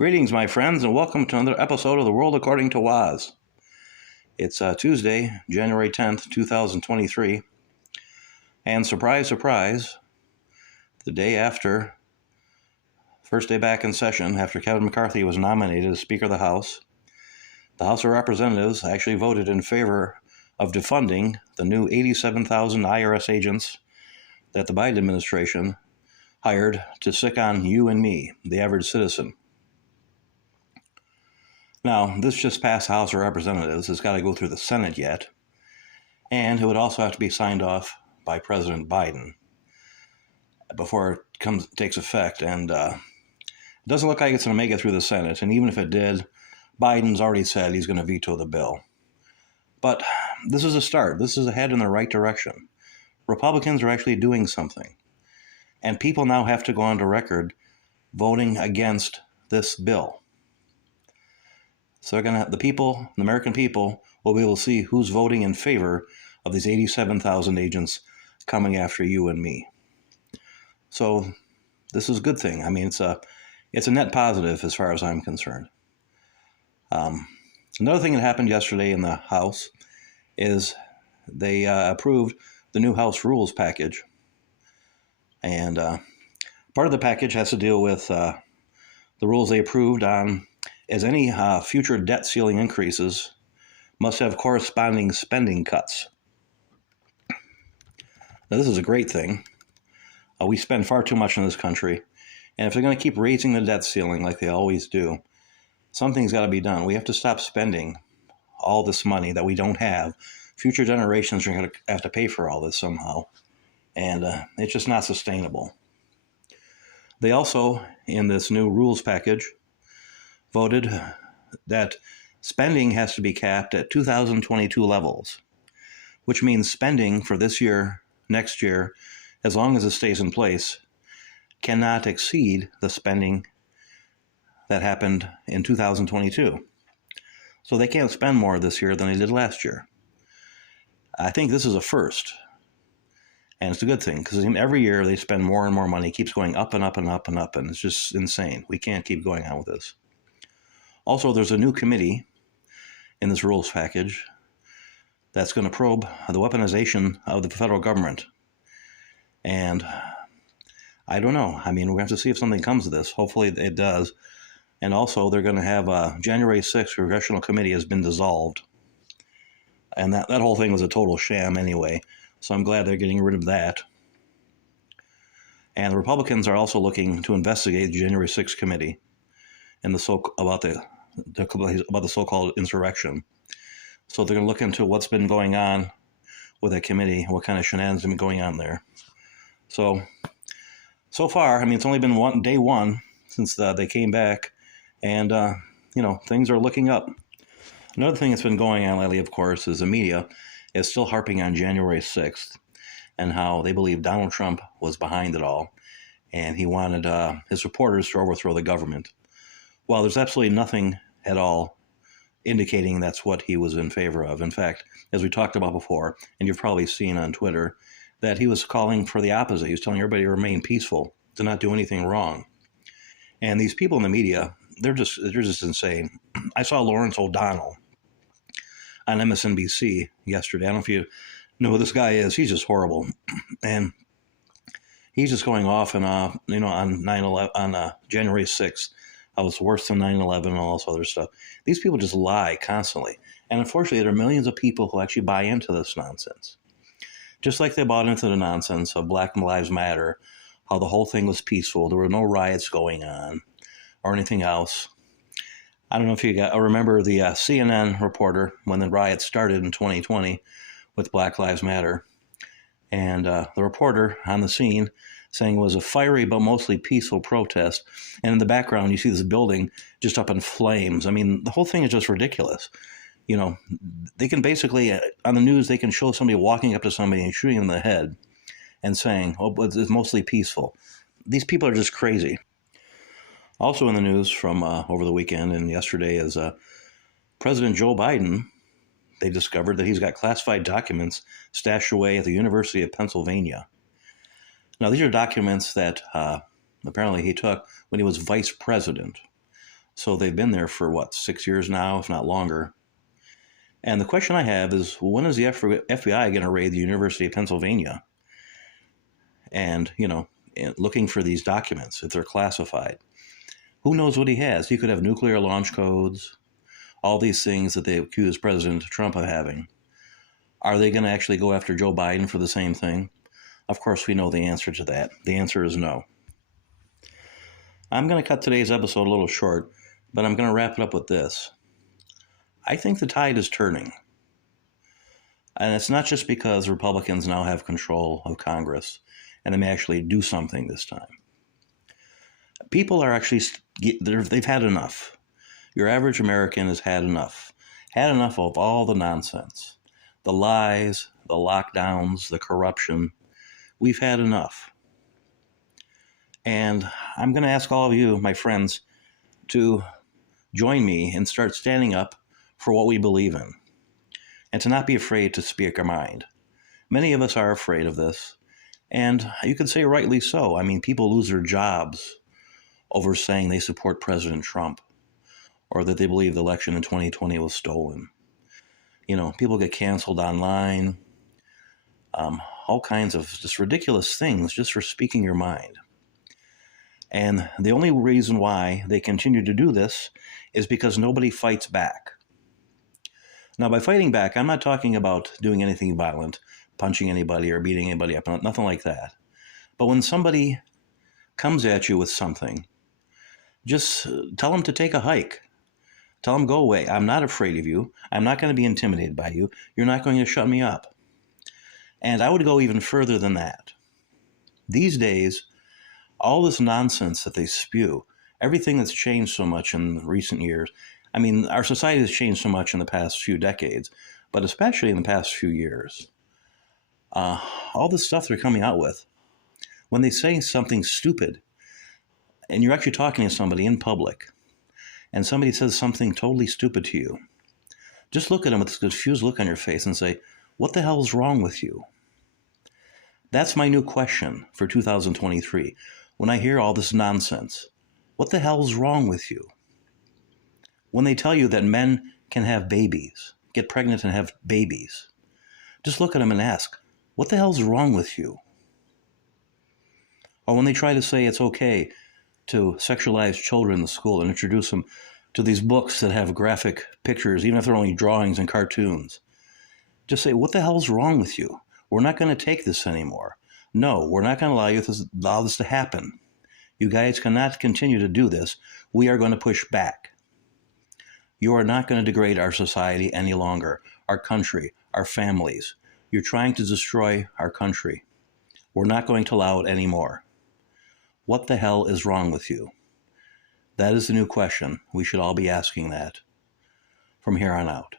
Greetings, my friends, and welcome to another episode of The World According to Woz. It's Tuesday, January 10th, 2023, and surprise, surprise, the day after, first day back in session, after Kevin McCarthy was nominated as Speaker of the House of Representatives actually voted in favor of defunding the new 87,000 IRS agents that the Biden administration hired to sick on you and me, the average citizen. Now, this just passed the House of Representatives. It's got to go through the Senate yet. And it would also have to be signed off by President Biden before it takes effect. And it doesn't look like it's going to make it through the Senate. And even if it did, Biden's already said he's going to veto the bill. But this is a start. This is a head in the right direction. Republicans are actually doing something. And people now have to go on to record voting against this bill. So the American people, will be able to see who's voting in favor of these 87,000 agents coming after you and me. So this is a good thing. I mean, it's a net positive as far as I'm concerned. Another thing that happened yesterday in the House is they approved the new House rules package. And part of the package has to deal with the rules they approved on as any future debt ceiling increases must have corresponding spending cuts. Now, this is a great thing. We spend far too much in this country, and if they're going to keep raising the debt ceiling like they always do, something's got to be done. We have to stop spending all this money that we don't have. Future generations are going to have to pay for all this somehow, and it's just not sustainable. They also, in this new rules package, voted that spending has to be capped at 2022 levels, which means spending for this year, next year, as long as it stays in place, cannot exceed the spending that happened in 2022. So they can't spend more this year than they did last year. I think this is a first. And it's a good thing, because every year they spend more and more money. It keeps going up and up and up and up, and it's just insane. We can't keep going on with this. Also, there's a new committee in this rules package that's going to probe the weaponization of the federal government. And I don't know. I mean, we're going to have to see if something comes of this. Hopefully it does. And also, they're going to have January 6th Congressional Committee has been dissolved. And that whole thing was a total sham anyway. So I'm glad they're getting rid of that. And the Republicans are also looking to investigate the January 6th committee and about the so-called insurrection. So they're going to look into what's been going on with that committee, what kind of shenanigans have been going on there. So far, I mean, it's only been day one since they came back, and things are looking up. Another thing that's been going on lately, of course, is the media is still harping on January 6th and how they believe Donald Trump was behind it all, and he wanted his supporters to overthrow the government. Well, there's absolutely nothing at all indicating that's what he was in favor of. In fact, as we talked about before, and you've probably seen on Twitter, that he was calling for the opposite. He was telling everybody to remain peaceful, to not do anything wrong. And these people in the media, they're just insane. I saw Lawrence O'Donnell on MSNBC yesterday. I don't know if you know who this guy is. He's just horrible. And he's just going off and on 9/11, on January 6th. How it's worse than 9/11 and all this other stuff. These people just lie constantly. And unfortunately, there are millions of people who actually buy into this nonsense. Just like they bought into the nonsense of Black Lives Matter, how the whole thing was peaceful. There were no riots going on or anything else. I don't know if you remember the CNN reporter when the riots started in 2020 with Black Lives Matter. And the reporter on the scene saying it was a fiery but mostly peaceful protest. And in the background, you see this building just up in flames. I mean, the whole thing is just ridiculous. You know, they can basically, on the news, they can show somebody walking up to somebody and shooting them in the head and saying, oh, it's mostly peaceful. These people are just crazy. Also in the news from over the weekend and yesterday is President Joe Biden. They discovered that he's got classified documents stashed away at the University of Pennsylvania. Now, these are documents that apparently he took when he was vice president. So they've been there for what, 6 years now, if not longer. And the question I have is, when is the FBI going to raid the University of Pennsylvania? And, looking for these documents, if they're classified. Who knows what he has? He could have nuclear launch codes, all these things that they accuse President Trump of having. Are they going to actually go after Joe Biden for the same thing? Of course, we know the answer to that. The answer is no. I'm going to cut today's episode a little short, but I'm going to wrap it up with this. I think the tide is turning. And it's not just because Republicans now have control of Congress and they may actually do something this time. People are actually, they've had enough. Your average American has had enough of all the nonsense, the lies, the lockdowns, the corruption. We've had enough. And I'm going to ask all of you, my friends, to join me and start standing up for what we believe in, and to not be afraid to speak our mind. Many of us are afraid of this, and you could say rightly so. I mean, people lose their jobs over saying they support President Trump, or that they believe the election in 2020 was stolen. People get canceled online, all kinds of just ridiculous things just for speaking your mind. And the only reason why they continue to do this is because nobody fights back. Now, by fighting back, I'm not talking about doing anything violent, punching anybody or beating anybody up, nothing like that. But when somebody comes at you with something, just tell them to take a hike. Tell them, go away. I'm not afraid of you. I'm not going to be intimidated by you. You're not going to shut me up. And I would go even further than that. These days, all this nonsense that they spew, everything that's changed so much in recent years. I mean, our society has changed so much in the past few decades, but especially in the past few years. All the stuff they're coming out with, when they say something stupid, and you're actually talking to somebody in public, and somebody says something totally stupid to you, just look at them with this confused look on your face and say, what the hell is wrong with you? That's my new question for 2023. When I hear all this nonsense, what the hell is wrong with you? When they tell you that men can have babies, get pregnant and have babies, just look at them and ask, what the hell is wrong with you? Or when they try to say it's okay to sexualize children in the school and introduce them to these books that have graphic pictures, even if they're only drawings and cartoons, just say, what the hell's wrong with you? We're not going to take this anymore. No, we're not going to allow this to happen. You guys cannot continue to do this. We are going to push back. You are not going to degrade our society any longer, our country, our families. You're trying to destroy our country. We're not going to allow it anymore. What the hell is wrong with you? That is the new question. We should all be asking that from here on out.